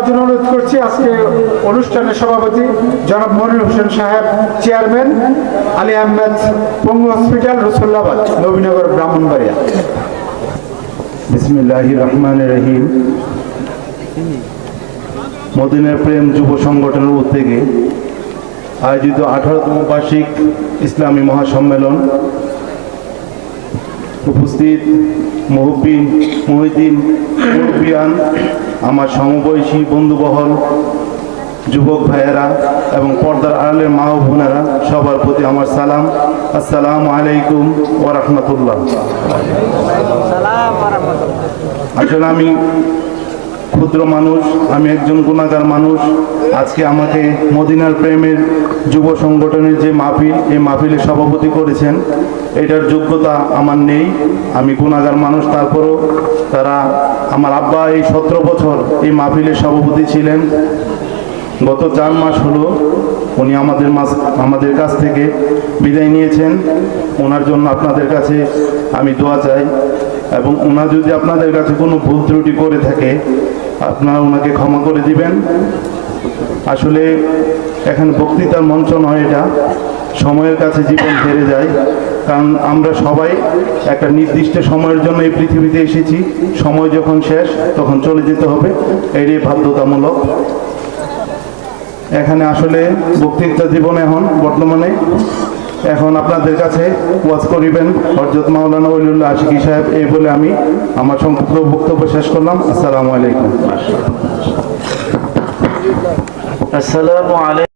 দেওয়ার জন্য অনুরোধ করছি। আজকে অনুষ্ঠানের সভাপতি জনাব মনির হোসেন সাহেব, চেয়ারম্যান আলী আহমেদ, পঙ্গু হসপিটাল, রসুল্লাবাদ, নবীনগর, ব্রাহ্মণবাড়িয়া। বিসমিল্লাহ রহমান রহিম। মদিনার প্রেম যুব সংগঠনের উদ্যোগে আয়োজিত আঠারোতম বার্ষিক ইসলামী মহাসম্মেলন উপস্থিত মহবিন মহিদিন মুরব্বিয়ান আমার সমবয়সী বন্ধুবহল যুবক ভাইয়েরা এবং পর্দার আড়ালের মা ও বোনেরা সবার প্রতি আমার সালাম। আসসালাম আলাইকুম ওরহমতুল্লাহ রাহমাতুল্লাহ। আসলে আমি ক্ষুদ্র মানুষ, আমি একজন গুণাগার মানুষ। আজকে আমাকে মদিনার প্রেমের যুব সংগঠনের যে মাহফিল, এই মাহফিলে সভাপতি করেছেন, এটার যোগ্যতা আমার নেই। আমি গুণাগার মানুষ, তারপরও তারা আমার আব্বা এই সতেরো বছর এই মাহফিলের সভাপতি ছিলেন। গত চার মাস হলো উনি আমাদের মাস আমাদের কাছ থেকে বিদায় নিয়েছেন। ওনার জন্য আপনাদের কাছে আমি দোয়া চাই এবং ওনা যদি আপনাদের কাছে কোনো ভুল ত্রুটি করে থাকে আপনারা ওনাকে ক্ষমা করে দিবেন। আসলে এখানে বক্তৃতার মঞ্চ নয় এটা, সময়ের কাছে জীবন হেরে যায়। কারণ আমরা সবাই একটা নির্দিষ্ট সময়ের জন্য এই পৃথিবীতে এসেছি, সময় যখন শেষ, তখন চলে যেতে হবে, এটাই বাধ্যতামূলক। এখানে আসলে বক্তৃতা জীবন এখন, বর্তমানে। এখন আপনাদের কাছে ওয়াজ করিবেন। হরজত মাওলানা ওলিউল্লাহ আশিকি সাহেব, এই বলে আমি আমার সংক্ষিপ্ত বক্তব্য শেষ করলাম। আসসালামু আলাইকুম। আসসালামু আলাইকুম।